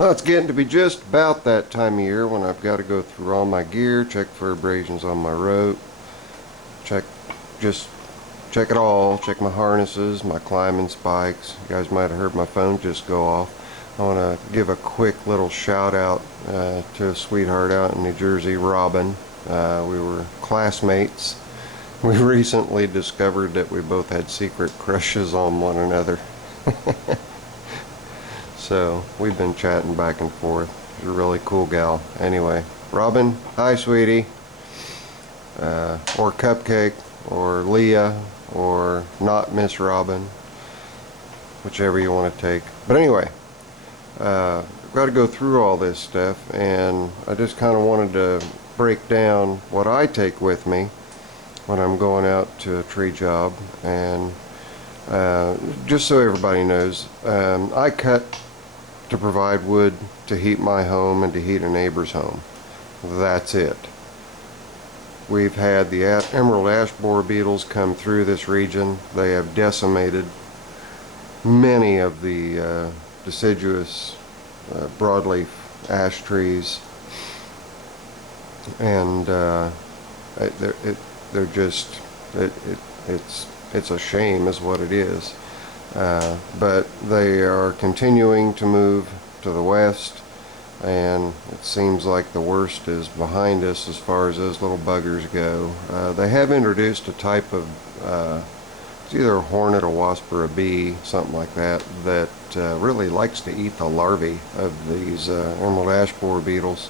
Well, it's getting to be just about that time of year when I've got to go through all my gear, check for abrasions on my rope, check just check it all, check my harnesses, my climbing spikes. You guys might have heard my phone just go off. I want to give a quick little shout out to a sweetheart out in New Jersey, Robin. We were classmates. We recently discovered that we both had secret crushes on one another. So we've been chatting back and forth. She's a really cool gal. Anyway, Robin, hi sweetie. Or Cupcake, or Leah, or not Miss Robin, whichever you want to take. But anyway, I've got to go through all this stuff, and I just kind of wanted to break down what I take with me when I'm going out to a tree job. And just so everybody knows, I cut to provide wood to heat my home and to heat a neighbor's home. That's it. We've had the emerald ash borer beetles come through this region. They have decimated many of the deciduous broadleaf ash trees, and they're just it's a shame is what it is. But they are continuing to move to the west, and it seems like the worst is behind us as far as those little buggers go. They have introduced a type of it's either a hornet, a wasp, or a bee, something like that, that really likes to eat the larvae of these emerald ash borer beetles,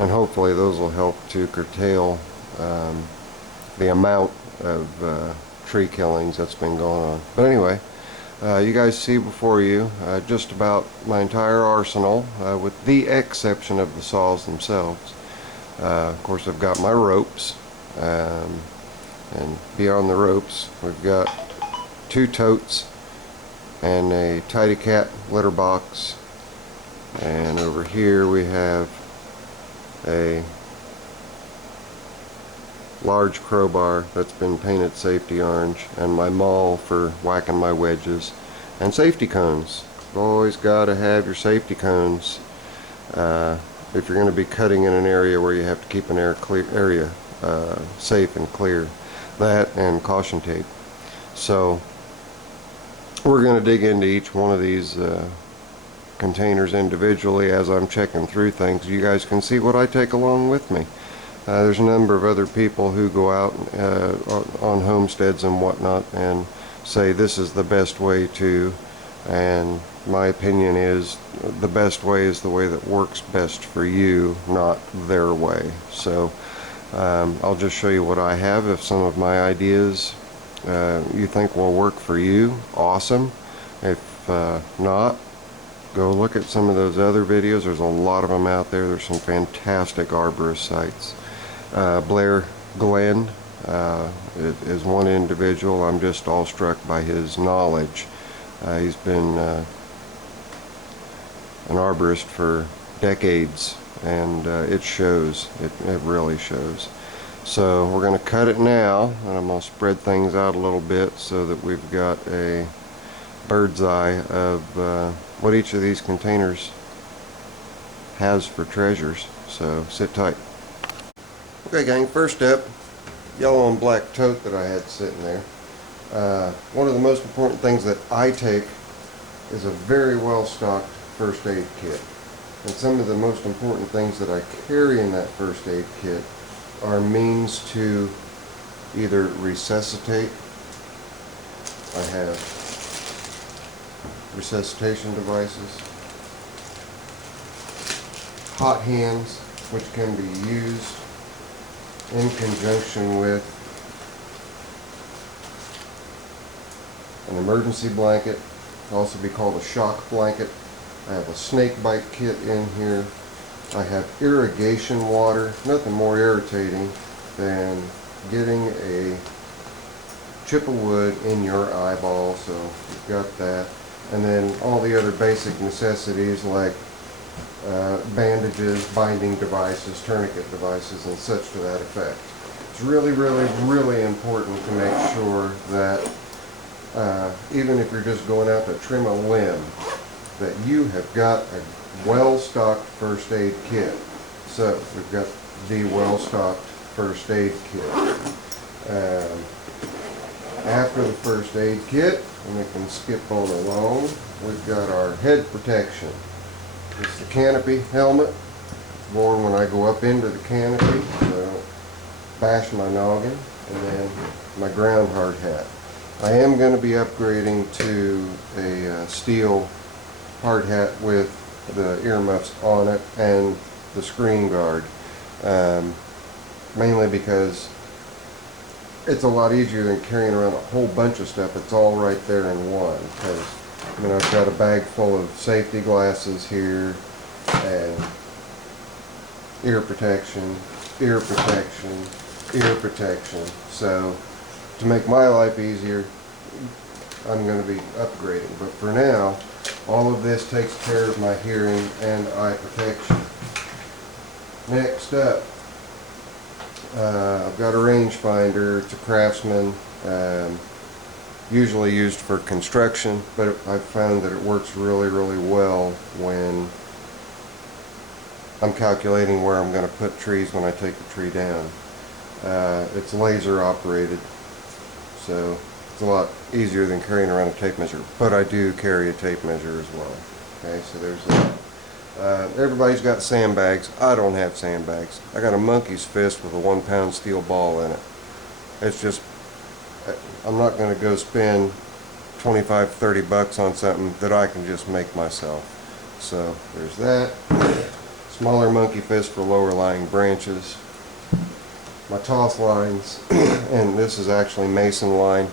and hopefully those will help to curtail the amount of tree killings that's been going on. But anyway, you guys see before you just about my entire arsenal, with the exception of the saws themselves. Of course, I've got my ropes, and beyond the ropes, we've got 2 totes and a tidy cat litter box, and over here we have a large crowbar that's been painted safety orange, and my maul for whacking my wedges, and safety cones. You've always got to have your safety cones if you're going to be cutting in an area where you have to keep an area safe and clear. That and caution tape. So we're going to dig into each one of these containers individually as I'm checking through things. You guys can see what I take along with me. There's a number of other people who go out on homesteads and whatnot and say this is the best way to, and my opinion is the best way is the way that works best for you, not their way. So I'll just show you what I have. If some of my ideas you think will work for you, awesome. If not, go look at some of those other videos. There's a lot of them out there. There's some fantastic arborist sites. Blair Glenn is one individual. I'm just awestruck by his knowledge. He's been an arborist for decades, and it shows. It really shows. So we're going to cut it now, and I'm going to spread things out a little bit so that we've got a bird's eye of what each of these containers has for treasures. So sit tight. Okay gang, first up, yellow and black tote that I had sitting there. One of the most important things that I take is a very well stocked first aid kit. And some of the most important things that I carry in that first aid kit are means to either resuscitate. I have resuscitation devices, hot hands, which can be used in conjunction with an emergency blanket, can also be called a shock blanket. I have a snake bite kit in here. I have irrigation water. Nothing more irritating than getting a chip of wood in your eyeball, so you've got that. And then all the other basic necessities like bandages, binding devices, tourniquet devices, and such to that effect. It's really, really, really important to make sure that even if you're just going out to trim a limb, that you have got a well-stocked first aid kit. So we've got the well-stocked first aid kit. After the first aid kit, and we can skip on along, we've got our head protection. It's the canopy helmet, worn when I go up into the canopy, so I don't bash my noggin, and then my ground hard hat. I am going to be upgrading to a steel hard hat with the earmuffs on it and the screen guard, mainly because it's a lot easier than carrying around a whole bunch of stuff. It's all right there in one. Because I've got a bag full of safety glasses here, and ear protection, ear protection, ear protection. So to make my life easier, I'm going to be upgrading. But for now, all of this takes care of my hearing and eye protection. Next up, I've got a rangefinder. It's a Craftsman, usually used for construction, but I've found that it works really, really well when I'm calculating where I'm going to put trees when I take the tree down. It's laser operated, so it's a lot easier than carrying around a tape measure, but I do carry a tape measure as well. Okay, so there's that. Everybody's got sandbags. I don't have sandbags. I got a monkey's fist with a 1-pound steel ball in it. It's just, I'm not going to go spend 25, 30 bucks on something that I can just make myself. So there's that. Smaller monkey fist for lower lying branches. My toss lines, and this is actually mason line.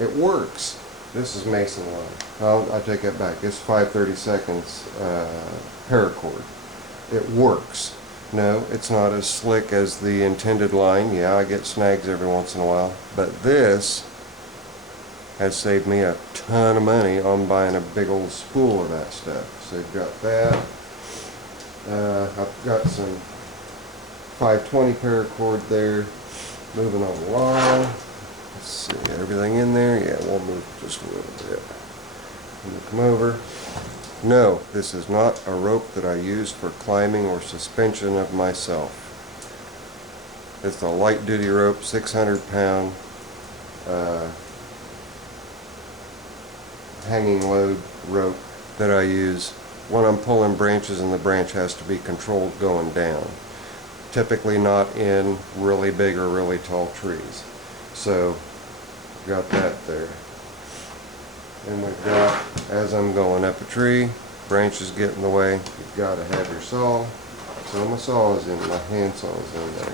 It works. This is mason line. I take that back. It's 5/32 paracord. It works. No, it's not as slick as the intended line. Yeah, I get snags every once in a while, but this has saved me a ton of money on buying a big old spool of that stuff. So you've got that. I've got some 520 paracord there. Moving on along. Let's see, everything in there? Yeah, we'll move just a little bit. And we'll come over. No, this is not a rope that I use for climbing or suspension of myself. It's a light duty rope, 600-pound hanging load rope that I use when I'm pulling branches and the branch has to be controlled going down. Typically not in really big or really tall trees. So, got that there. And we've got, as I'm going up a tree, branches get in the way, you've got to have your saw. So my saw is in, my hand saw is in there.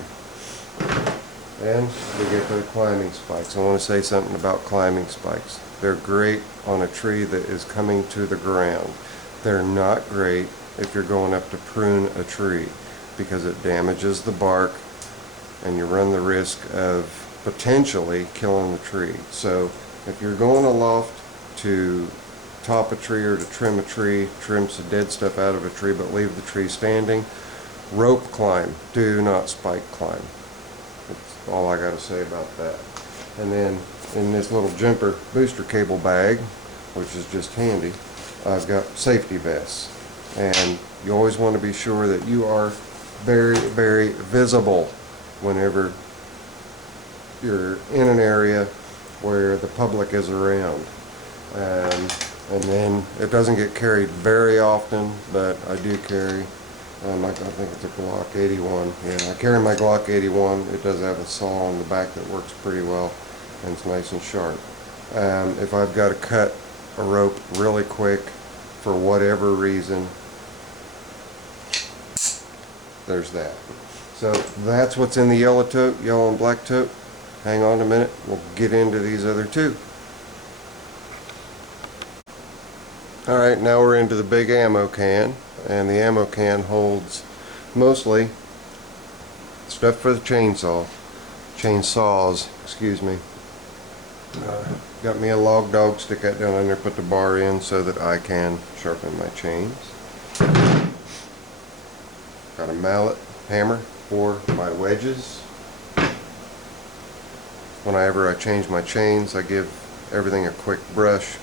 And we get to the climbing spikes. I want to say something about climbing spikes. They're great on a tree that is coming to the ground. They're not great if you're going up to prune a tree, because it damages the bark and you run the risk of potentially killing the tree. So if you're going aloft to top a tree or to trim a tree, trim some dead stuff out of a tree but leave the tree standing, rope climb. Do not spike climb. That's all I got to say about that. And then in this little jumper booster cable bag, which is just handy, I've got safety vests. And you always want to be sure that you are very, very visible whenever you're in an area where the public is around. And then it doesn't get carried very often, but I do carry, I think it's a Glock 81. Yeah, I carry my Glock 81. It does have a saw on the back that works pretty well, and it's nice and sharp. If I've got to cut a rope really quick for whatever reason, there's that. So that's what's in the yellow tote, yellow and black tote. Hang on a minute, we'll get into these other two. Alright, now we're into the big ammo can, and the ammo can holds mostly stuff for the chainsaws, excuse me. Got me a log dog, stick that down in there, put the bar in so that I can sharpen my chains. Got a mallet hammer for my wedges. Whenever I change my chains, I give everything a quick brush,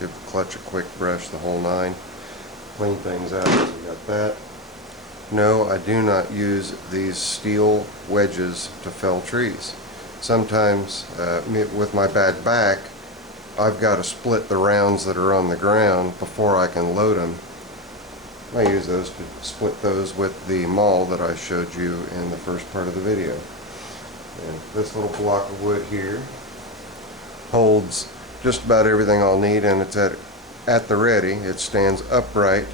give the clutch a quick brush, the whole nine. clean things out. So we got that. No, I do not use these steel wedges to fell trees. Sometimes with my bad back, I've got to split the rounds that are on the ground before I can load them. I use those to split those with the maul that I showed you in the first part of the video. And this little block of wood here holds just about everything I'll need, and it's at the ready. It stands upright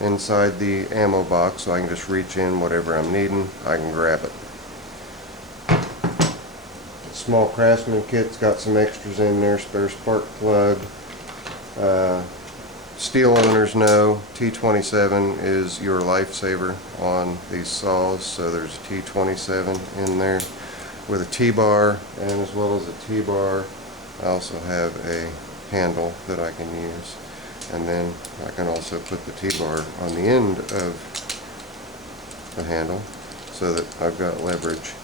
inside the ammo box, so I can just reach in whatever I'm needing, I can grab it. Small Craftsman kit's got some extras in there, spare spark plug. Steel owners know T27 is your lifesaver on these saws, so there's a T27 in there with a T-bar, and as well as a T-bar I also have a handle that I can use, and then I can also put the T-bar on the end of the handle so that I've got leverage.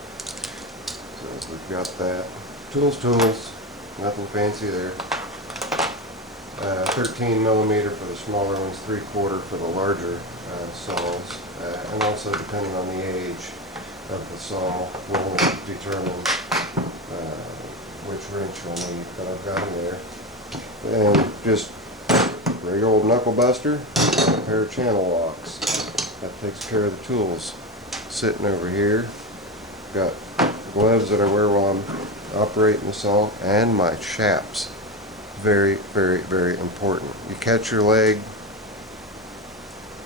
So we've got that. Tools, nothing fancy there. 13 millimeter for the smaller ones, 3/4 for the larger saws, and also depending on the age of the saw will determine which wrench you'll need, but I've got them there. And just regular old knuckle buster and a pair of channel locks. That takes care of the tools. Sitting over here, got gloves that I wear while I'm operating the saw, and my chaps. Very, very, very important. You catch your leg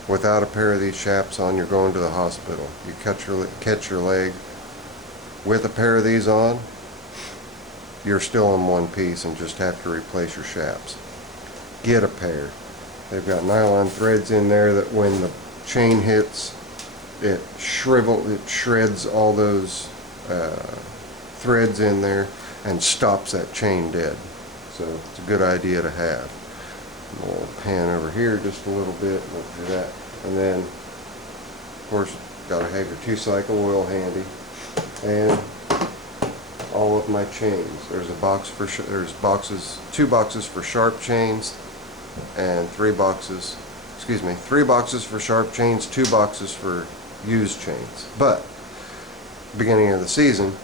without a pair of these chaps on, you're going to the hospital. You catch your leg with a pair of these on, you're still in one piece and just have to replace your chaps. Get a pair. They've got nylon threads in there that when the chain hits, it shreds all those threads in there and stops that chain dead. So it's a good idea to have. We'll pan over here just a little bit, we'll do that. And then, of course, got to have your 2-cycle oil handy, and all of my chains. There's a box for two boxes for sharp chains, and 3 boxes for sharp chains, 2 boxes for used chains. But beginning of the season,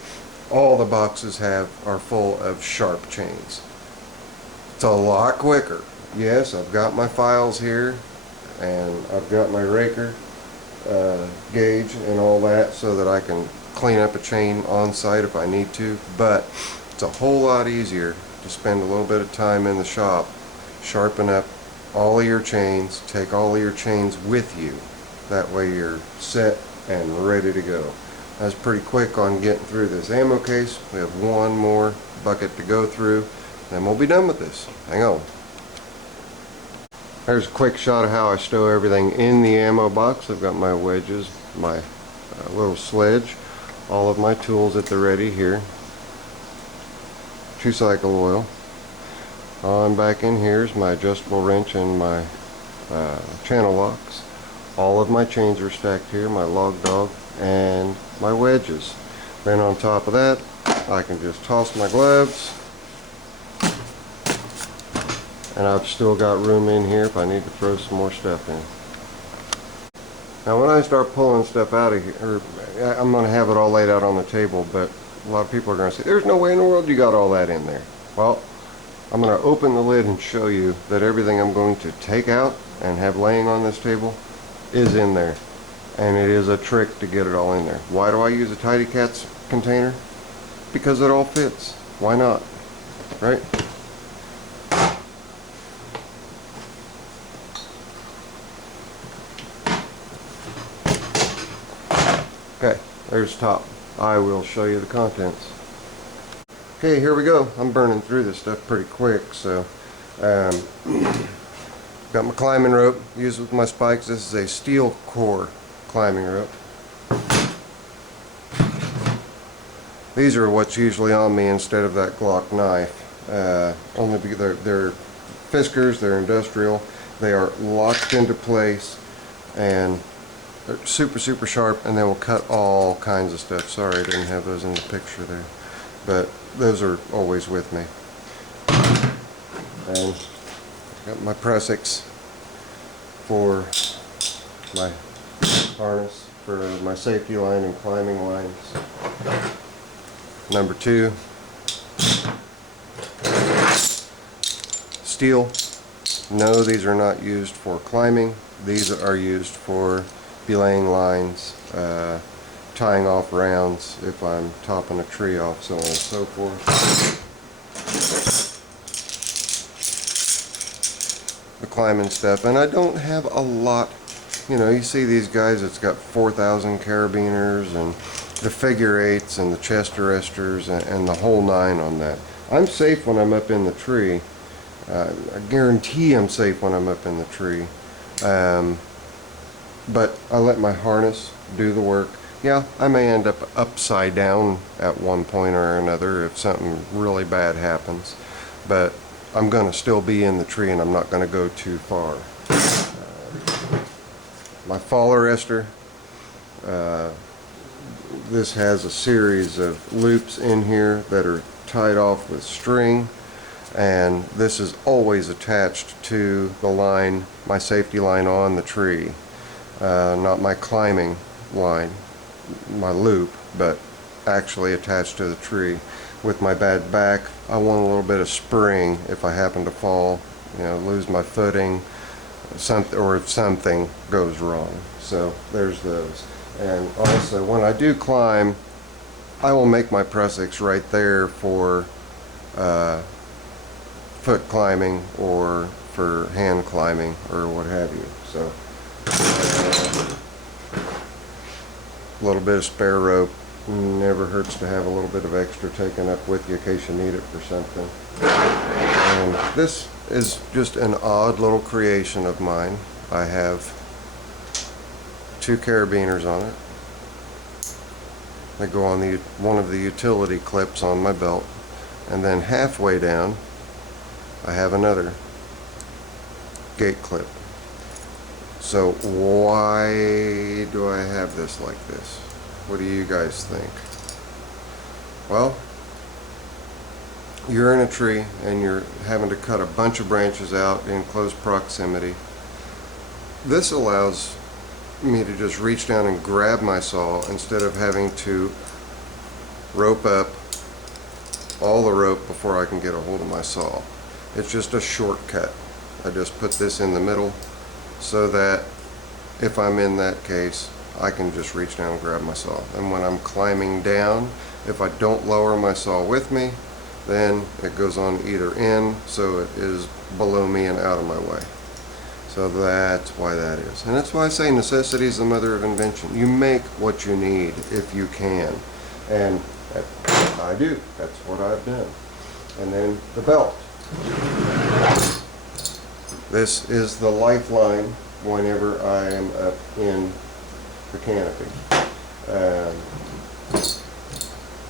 all the boxes are full of sharp chains. It's a lot quicker. Yes, I've got my files here, and I've got my raker gauge and all that so that I can clean up a chain on site if I need to, but it's a whole lot easier to spend a little bit of time in the shop, sharpen up all of your chains, take all of your chains with you. That way you're set and ready to go. I was pretty quick on getting through this ammo case. We have one more bucket to go through, then we'll be done with this. Hang on. There's a quick shot of how I stow everything in the ammo box. I've got my wedges, my little sledge, all of my tools at the ready here. 2-cycle oil. On back in here is my adjustable wrench and my channel locks. All of my chains are stacked here, my log dog and my wedges. Then on top of that, I can just toss my gloves, and I've still got room in here if I need to throw some more stuff in. Now when I start pulling stuff out of here, I'm going to have it all laid out on the table, but a lot of people are going to say, there's no way in the world you got all that in there. Well, I'm going to open the lid and show you that everything I'm going to take out and have laying on this table is in there. And it is a trick to get it all in there. Why do I use a Tidy Cats container? Because it all fits. Why not? Right? Okay, there's the top. I will show you the contents. Okay, here we go. I'm burning through this stuff pretty quick, so got my climbing rope used with my spikes. This is a steel core climbing rope. These are what's usually on me instead of that Glock knife. Only because they're Fiskars, they're industrial. They are locked into place and they're super, super sharp, and they will cut all kinds of stuff. Sorry I didn't have those in the picture there, but those are always with me. And got my Prusik for my harness for my safety line and climbing lines. Number 2, steel. No, these are not used for climbing. These are used for belaying lines, tying off rounds if I'm topping a tree off, so on and so forth. The climbing stuff, and I don't have a lot. You know, you see these guys, it's got 4,000 carabiners and the figure eights and the chest arresters and the whole nine on that. I'm safe when I'm up in the tree. I guarantee I'm safe when I'm up in the tree. But I let my harness do the work. Yeah, I may end up upside down at one point or another if something really bad happens, but I'm going to still be in the tree and I'm not going to go too far. My fall arrestor, this has a series of loops in here that are tied off with string, and this is always attached to the line, my safety line on the tree, not my climbing line, my loop, but actually attached to the tree. With my bad back, I want a little bit of spring if I happen to fall, you know, lose my footing, something, or if something goes wrong. So there's those. And also, when I do climb, I will make my press-x right there for foot climbing or for hand climbing or what have you. So a little bit of spare rope. Never hurts to have a little bit of extra taken up with you in case you need it for something. And this is just an odd little creation of mine. I have 2 carabiners on it. They go on one of the utility clips on my belt, and then halfway down I have another gate clip. So why do I have this like this? What do you guys think? Well, you're in a tree and you're having to cut a bunch of branches out in close proximity. This allows me to just reach down and grab my saw instead of having to rope up all the rope before I can get a hold of my saw. It's just a shortcut. I just put this in the middle so that if I'm in that case, I can just reach down and grab my saw. And when I'm climbing down, if I don't lower my saw with me, then it goes on either end, so it is below me and out of my way. So that's why that is. And that's why I say necessity is the mother of invention. You make what you need if you can. And I do. That's what I've done. And then the belt. This is the lifeline whenever I am up in the canopy.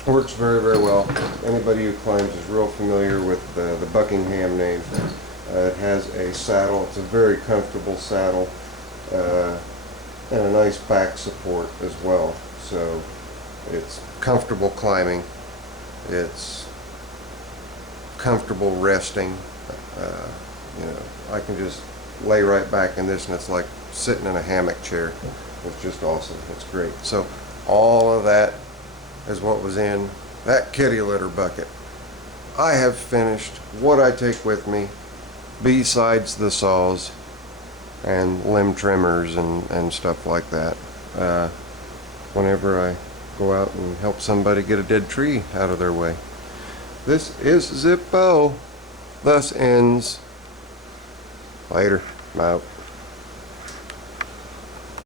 Works very, very well. Anybody who climbs is real familiar with the Buckingham name. It has a saddle. It's a very comfortable saddle, and a nice back support as well. So it's comfortable climbing. It's comfortable resting. You know, I can just lay right back in this, and it's like sitting in a hammock chair. It's just awesome. It's great. So all of that is what was in that kitty litter bucket. I have finished what I take with me besides the saws and limb trimmers and stuff like that whenever I go out and help somebody get a dead tree out of their way. This is Zippo. Thus ends. Later. I'm out.